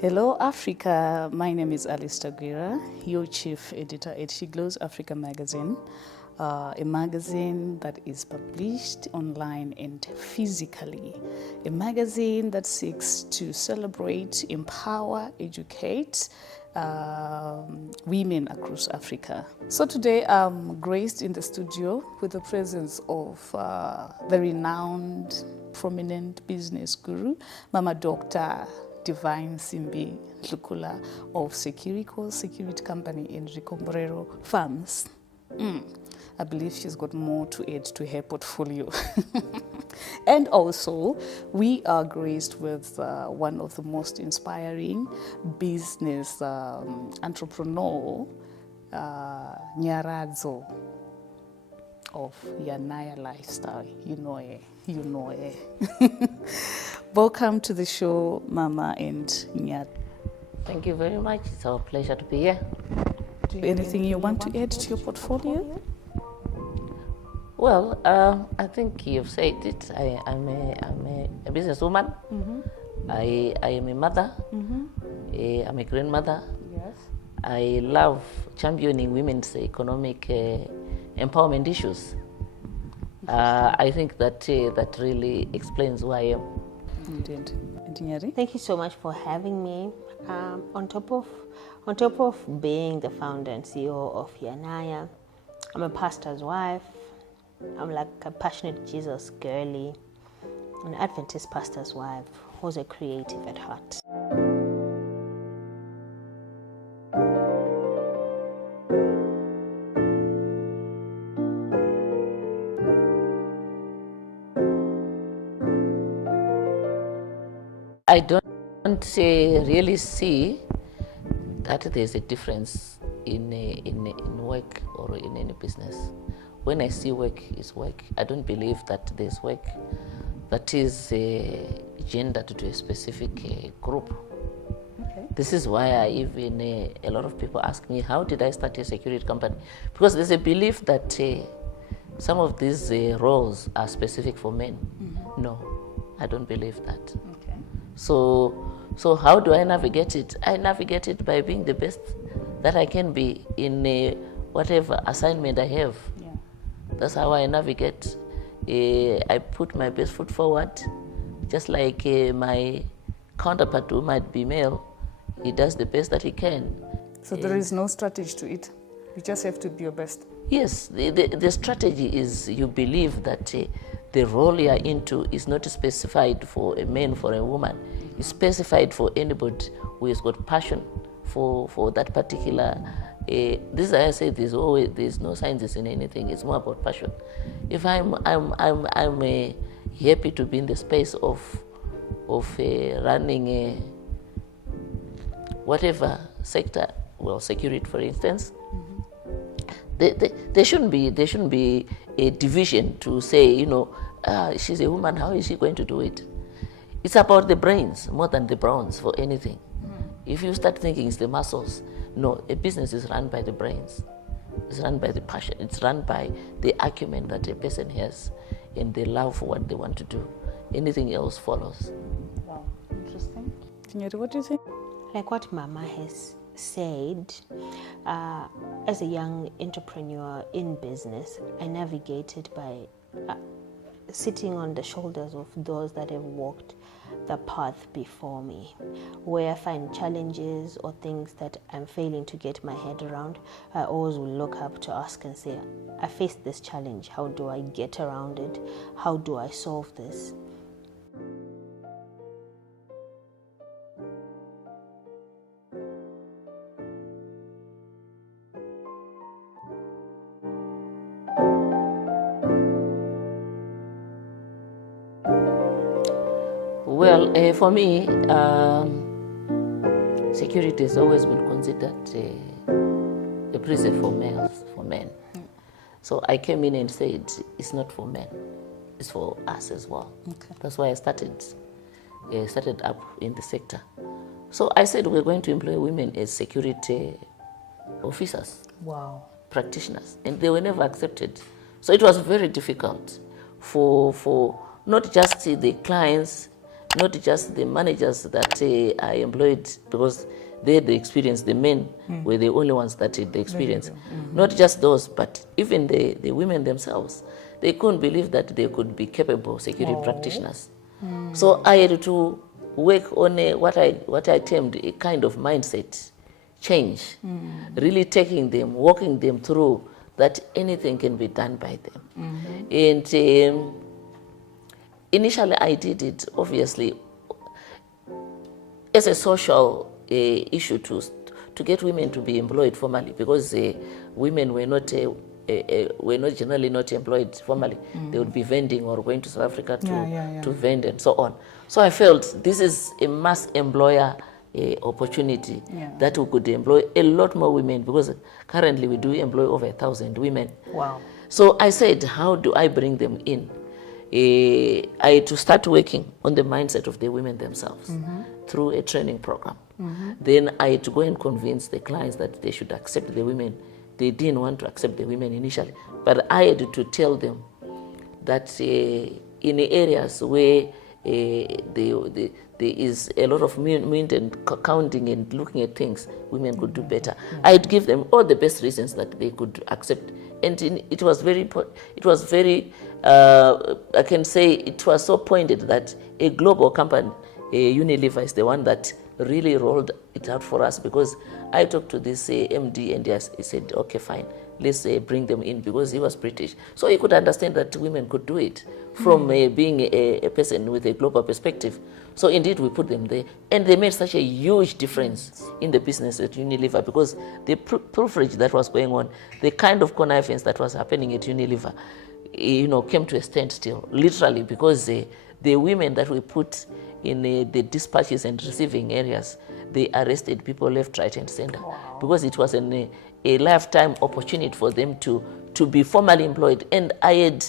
Hello Africa, my name is Alice Taguira, your chief editor at She Glows Africa magazine, a magazine that is published online and physically, a magazine that seeks to celebrate, empower, educate women across Africa. So today I'm graced in the studio with the presence of the renowned, prominent business guru, Mama Dr. Divine Simbi Ndhlukula of Securico Security Company in Rikomborero Farms. I believe she's got more to add to her portfolio. And also, we are graced with one of the most inspiring business entrepreneur, Nyaradzo of Yanaya lifestyle. You know it. Welcome to the show, Mama and Nyat. Thank you very much. It's our pleasure to be here. Anything you want to add to your portfolio? Well, I think you've said it. I'm a businesswoman. I am a mother. I'm a grandmother. Yes. I love championing women's economic empowerment issues. I think that really explains who I am. Indeed. And Nyary? Thank you so much for having me. On top of being the founder and CEO of Yanaya, I'm a pastor's wife. I'm like a passionate Jesus girly, an Adventist pastor's wife who's a creative at heart. I don't really see that there's a difference in work or in any business. When I see work is work, I don't believe that there's work that is gendered to a specific group. Okay. This is why a lot of people ask me, how did I start a security company? Because there's a belief that some of these roles are specific for men. No, I don't believe that. Okay. So how do I navigate it? I navigate it by being the best that I can be in whatever assignment I have. Yeah. That's how I navigate. I put my best foot forward, just like my counterpart who might be male. He does the best that he can. So there is no strategy to it. You just have to be your best. Yes, the strategy is you believe that the role you are into is not specified for a man, for a woman. It's specified for anybody who has got passion for that particular. This is why I say there's no science in anything. It's more about passion. If I'm happy to be in the space of running whatever sector, well, security, for instance. There shouldn't be a division to say, she's a woman, how is she going to do it? It's about the brains more than the brawns for anything. If you start thinking it's the muscles, no, a business is run by the brains. It's run by the passion. It's run by the acumen that a person has and the love for what they want to do. Anything else follows. Wow, interesting. Nyary, what do you think? Like what Mama has said, as a young entrepreneur in business, I navigated by sitting on the shoulders of those that have walked the path before me. Where I find challenges or things that I'm failing to get my head around, I always will look up to ask and say, I faced this challenge. How do I get around it? How do I solve this? Well, for me, security has always been considered a prison for males, for men. So I came in and said, it's not for men, it's for us as well. Okay. That's why I started up in the sector. So I said we're going to employ women as security officers. Wow. Practitioners, and they were never accepted. So it was very difficult for not just the clients not just the managers that I employed, because they had the experience, the men were the only ones that had the experience. Not just those, but even the women themselves. They couldn't believe that they could be capable security practitioners. So I had to work on what I termed a kind of mindset change, really taking them, walking them through that anything can be done by them. And initially I did it, obviously, as a social issue to get women to be employed formally, because women were not generally not employed formally. They would be vending or going to South Africa to vend and so on. So I felt this is a mass employer opportunity that we could employ a lot more women, because currently we do employ over 1,000 women. Wow. So I said, how do I bring them in? I had to start working on the mindset of the women themselves through a training program. Then I had to go and convince the clients that they should accept the women. They didn't want to accept the women initially, but I had to tell them that in areas where there is a lot of mint and counting and looking at things, women could do better. I'd give them all the best reasons that they could accept, and it was very, I can say it was so pointed that a global company, Unilever, is the one that really rolled it out for us, because I talked to this MD and he said, okay, fine, let's bring them in, because he was British. So he could understand that women could do it from being a person with a global perspective. So indeed we put them there, and they made such a huge difference in the business at Unilever, because the pilferage that was going on, the kind of connivance that was happening at Unilever, came to a standstill, literally, because the women that we put in the dispatches and receiving areas, they arrested people left, right, and center. Wow. Because it was a lifetime opportunity for them to be formally employed. And I had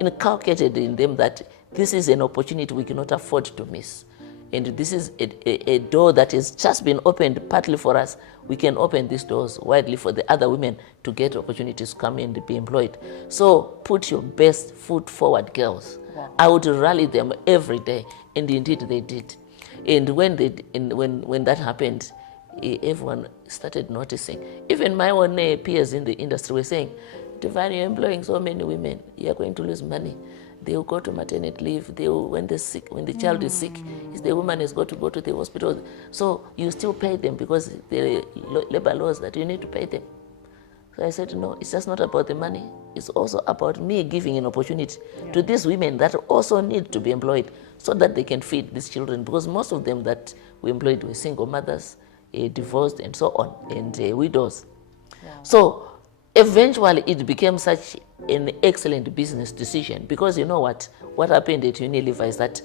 inculcated in them that this is an opportunity we cannot afford to miss. And this is a door that has just been opened partly for us. We can open these doors widely for the other women to get opportunities to come in and be employed. So put your best foot forward, girls. Wow. I would rally them every day, and indeed they did. And when that happened, everyone started noticing. Even my own peers in the industry were saying, Divine, you're employing so many women, you're going to lose money. They will go to maternity leave. When the child is sick, the woman has got to go to the hospital. So you still pay them, because the labor laws that you need to pay them. So I said, no, it's just not about the money. It's also about me giving an opportunity to these women that also need to be employed, so that they can feed these children, because most of them that we employed were single mothers, divorced, and so on, and widows. Wow. So eventually it became such an excellent business decision, because you know what happened at Unilever is that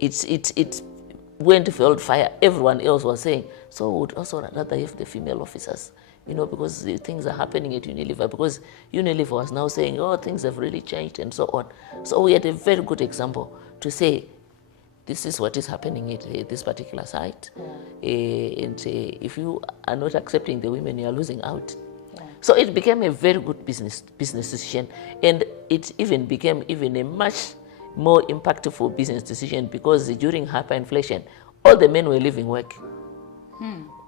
it went wildfire. Everyone else was saying, so we would also rather have the female officers, because things are happening at Unilever, because Unilever was now saying, oh, things have really changed and so on. So we had a very good example to say, this is what is happening at this particular site. And if you are not accepting the women, you are losing out. So it became a very good business decision, and it even became a much more impactful business decision, because during hyperinflation, all the men were leaving work.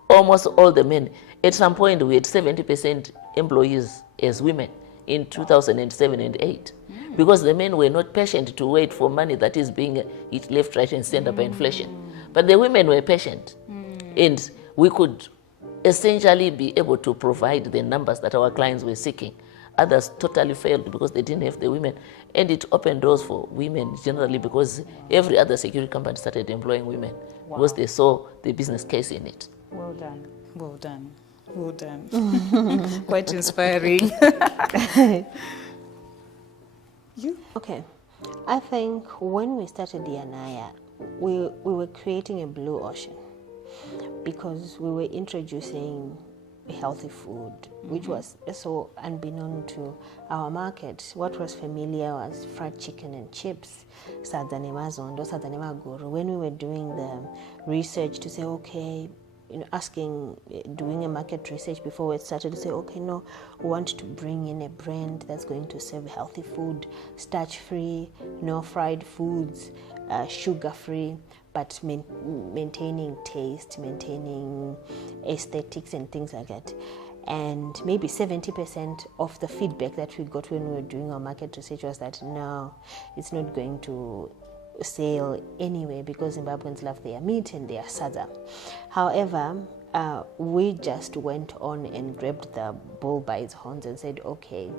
Almost all the men. At some point, we had 70% employees as women in 2007 and 8, because the men were not patient to wait for money that is being hit left, right, and center by inflation. But the women were patient, and we could essentially be able to provide the numbers that our clients were seeking. Others totally failed because they didn't have the women, and it opened doors for women generally, because every other security company started employing women because they saw the business case in it. Well done, well done, well done. Quite inspiring. You? Okay, I think when we started Yanaya, we were creating a blue ocean, because we were introducing healthy food, which was so unbeknown to our market. What was familiar was fried chicken and chips, sadhanema zondo, sadhanema guru. When we were doing the research to say, okay, doing a market research before we started to say, okay, no, we want to bring in a brand that's going to serve healthy food, starch-free, no fried foods, sugar-free. but maintaining taste, maintaining aesthetics and things like that. And maybe 70% of the feedback that we got when we were doing our market research was that no, it's not going to sale anyway because Zimbabweans love their meat and their sadza. However, we just went on and grabbed the bull by its horns and said, okay,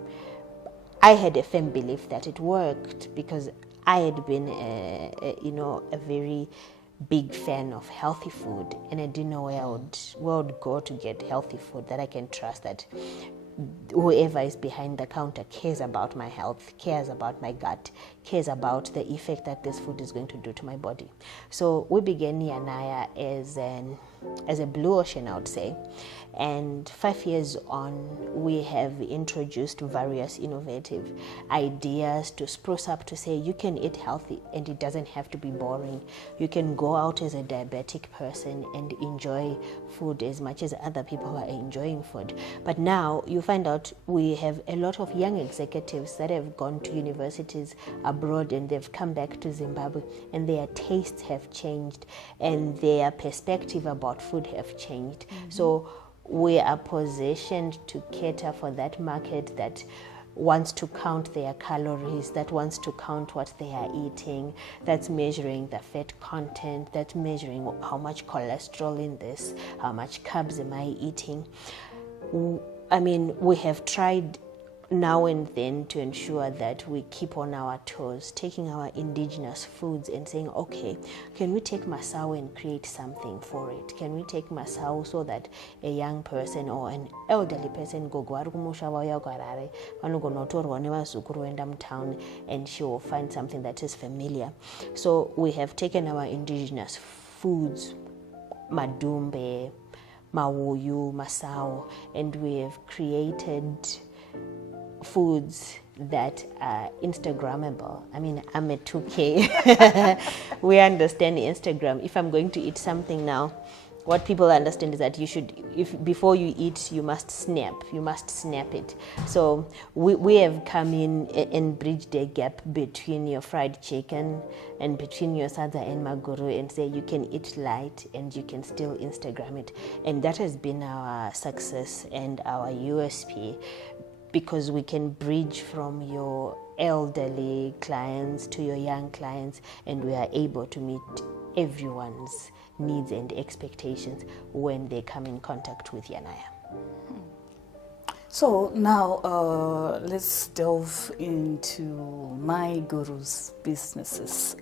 I had a firm belief that it worked because I had been a very big fan of healthy food, and I didn't know where I would go to get healthy food that I can trust, that whoever is behind the counter cares about my health, cares about my gut, cares about the effect that this food is going to do to my body. So we began Yanaya as a blue ocean, I would say. And 5 years on, we have introduced various innovative ideas to spruce up, to say you can eat healthy and it doesn't have to be boring. You can go out as a diabetic person and enjoy food as much as other people are enjoying food. But now you find out we have a lot of young executives that have gone to universities abroad and they've come back to Zimbabwe, and their tastes have changed and their perspective about food have changed. Mm-hmm. So we are positioned to cater for that market that wants to count their calories, that wants to count what they are eating, that's measuring the fat content, that's measuring how much cholesterol in this, how much carbs am I eating. I mean, we have tried now and then to ensure that we keep on our toes, taking our indigenous foods and saying, okay, can we take Masao and create something for it? Can we take Masao so that a young person or an elderly person town and she will find something that is familiar. So we have taken our indigenous foods, madumbe, mawuyu, Masao, and we have created foods that are Instagrammable. I mean, I'm a 2K. We understand Instagram. If I'm going to eat something now, what people understand is that you should, before you eat, you must snap it. So we have come in and bridged a gap between your fried chicken and between your sadza and maguru, and say you can eat light and you can still Instagram it. And that has been our success and our USP, because we can bridge from your elderly clients to your young clients, and we are able to meet everyone's needs and expectations when they come in contact with Yanaya. So now let's delve into my guru's businesses.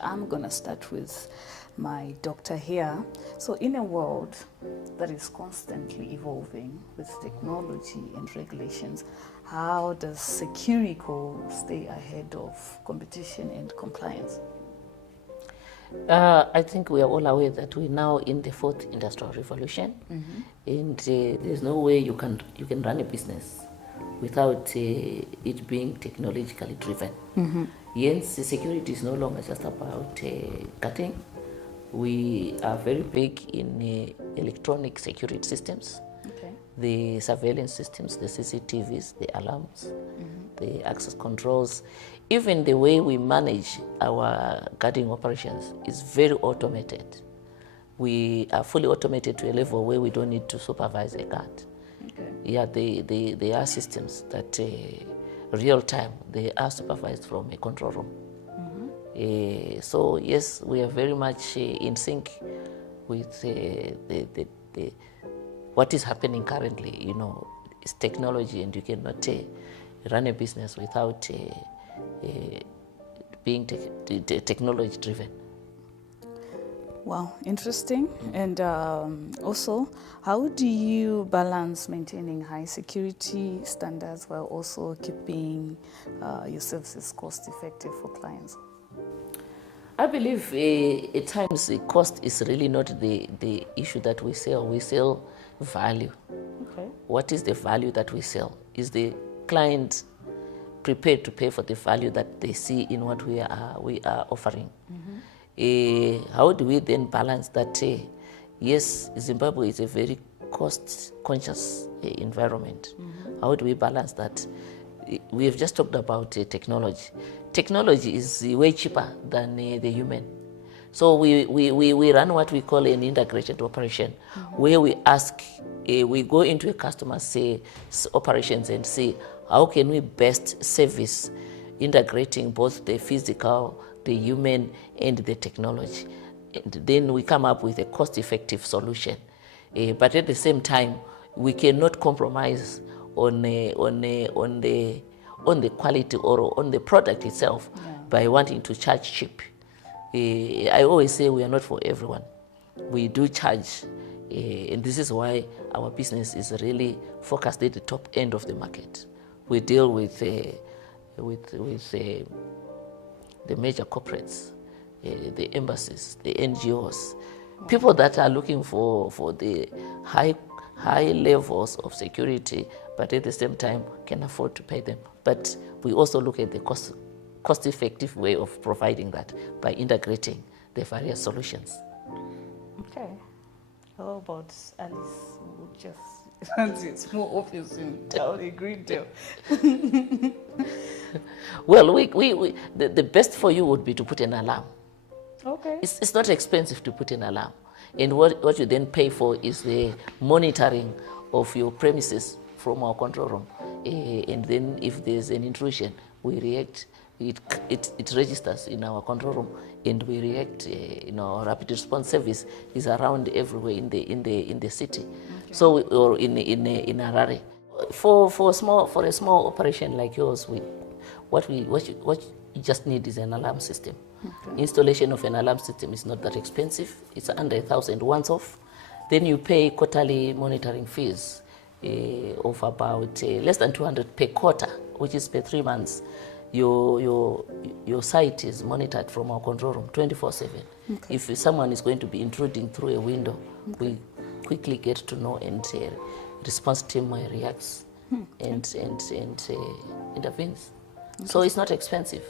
I'm going to start with my doctor here. So in a world that is constantly evolving with technology and regulations, how does Securico stay ahead of competition and compliance? I think we are all aware that we're now in the fourth industrial revolution, and there's no way you can run a business without it being technologically driven. Yes, security is no longer just about cutting. We are very big in electronic security systems, the surveillance systems, the CCTVs, the alarms, the access controls. Even the way we manage our guarding operations is very automated. We are fully automated to a level where we don't need to supervise a guard. Yeah, they are systems that real time, they are supervised from a control room. So yes, we are very much in sync with what is happening currently. You know, it's technology, and you cannot run a business without being technology driven. Wow, interesting. And also, how do you balance maintaining high security standards while also keeping your services cost effective for clients? I believe at times the cost is really not the issue that we sell. We sell value. Okay. What is the value that we sell? Is the client prepared to pay for the value that they see in what we are offering? How do we then balance that? Yes, Zimbabwe is a very cost-conscious environment. How do we balance that? We have just talked about technology. Technology is way cheaper than the human. So we run what we call an integrated operation, where we ask, we go into a customer's operations and see how can we best service, integrating both the physical, the human, and the technology. And then we come up with a cost-effective solution. But at the same time, we cannot compromise on the quality or on the product itself by wanting to charge cheap. I always say we are not for everyone. We do charge, and this is why our business is really focused at the top end of the market. We deal with the major corporates, the embassies, the NGOs, people that are looking for the high levels of security, but at the same time can afford to pay them. But we also look at the cost-effective way of providing that by integrating the various solutions. Okay. How about Alice, who just it's more obvious in town, a great deal. Well, the best for you would be to put an alarm. Okay. It's not expensive to put an alarm. And what you then pay for is the monitoring of your premises from our control room. And then if there's an intrusion, we react. It registers in our control room, and we react. Our rapid response service is around everywhere in the city. Okay. So or in Harare. For a small operation like yours, what you just need is an alarm system. Okay. Installation of an alarm system is not that expensive. It's under 1,000 once off. Then you pay quarterly monitoring fees of about less than 200 per quarter, which is per 3 months. Your site is monitored from our control room 24/7. Okay. If someone is going to be intruding through a window, we quickly get to know, and response team reacts and intervenes. Okay. So it's not expensive.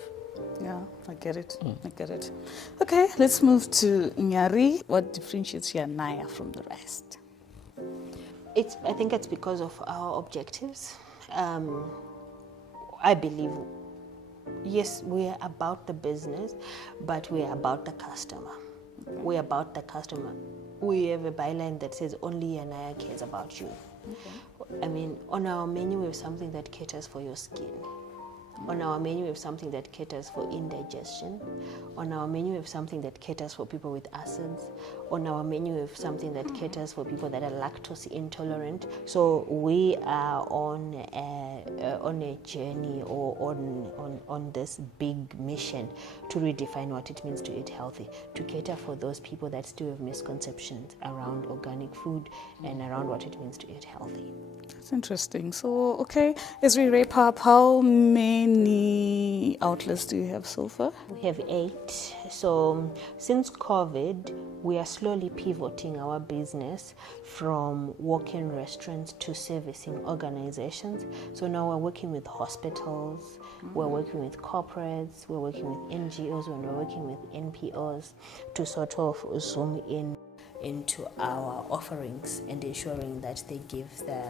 Yeah, I get it. I get it. Okay, let's move to Nyary. What differentiates Yanaya from the rest? I think it's because of our objectives. I believe, yes, we are about the business, but we are about the customer. We are about the customer. We have a byline that says only Yanaya cares about you. Okay. I mean, on our menu we have something that caters for your skin. On our menu we have something that caters for indigestion. On our menu we have something that caters for people with acids. On our menu we have something that caters for people that are lactose intolerant. So we are on a journey, or on this big mission to redefine what it means to eat healthy, to cater for those people that still have misconceptions around organic food and around what it means to eat healthy. That's interesting. So, okay, as we wrap up, how many outlets do you have so far? We have 8. So since COVID, we are slowly pivoting our business from walk-in restaurants to servicing organizations. So now we're working with hospitals, we're working with corporates, we're working with NGOs, and we're working with NPOs to sort of zoom into our offerings and ensuring that they give the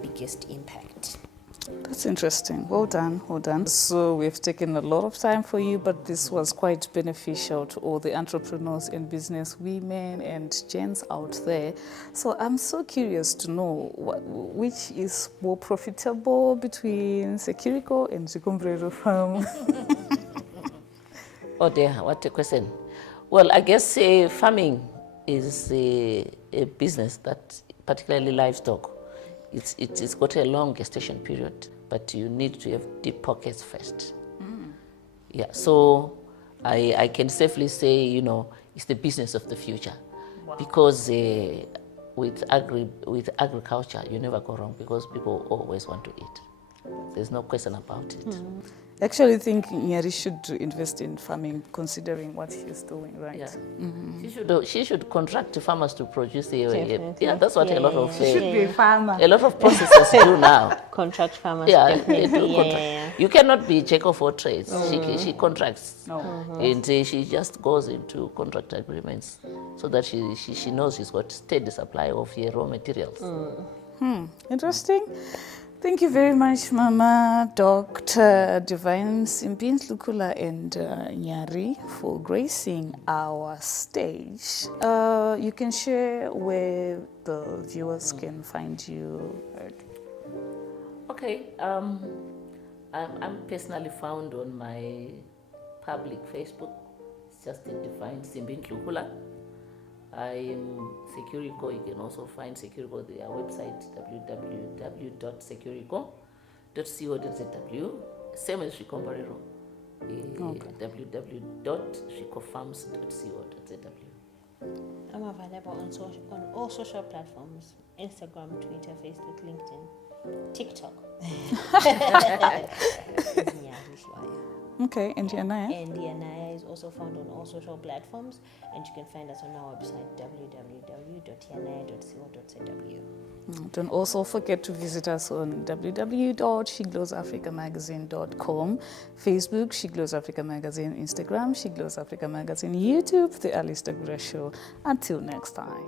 biggest impact. That's interesting. Well done, well done. So we've taken a lot of time for you, but this was quite beneficial to all the entrepreneurs and business women and gents out there. So I'm so curious to know which is more profitable between Sekiriko and Zikombrero Farm. Oh dear, what a question. Well, I guess farming is a business that, particularly livestock, it's got a long gestation period, but you need to have deep pockets first. Yeah, so I can safely say, it's the business of the future. Wow. Because with agriculture, you never go wrong, because people always want to eat. There's no question about it. I actually think Nyary should invest in farming, considering what he's doing, right? Yeah. She should contract farmers to produce that's what a lot of she should be a farmer. A lot of processors do now. Contract farmers. They do contract. You cannot be jack of all trades. She contracts, and she just goes into contract agreements so that she knows she's got steady supply of raw materials. Interesting. Thank you very much, Mama Dr. Divine Simbi Ndhlukula Nyary for gracing our stage. You can share where the viewers can find you. Okay, I'm personally found on my public Facebook. It's just Divine Simbi Ndhlukula. I'm Securico. You can also find Securico, their website, www.securico.co.zw. Same as Shikombarero, www.shikofarms.co.zw. I'm available on all social platforms: Instagram, Twitter, Facebook, LinkedIn, TikTok. Okay, and Yanaya? And Yanaya is also found on all social platforms, and you can find us on our website, www.yanaya.co.zw. Don't also forget to visit us on www.sheglowsafricamagazine.com, Facebook, She Glows Africa Magazine, Instagram, She Glows Africa Magazine, YouTube, The Alistair Gura Show. Until next time.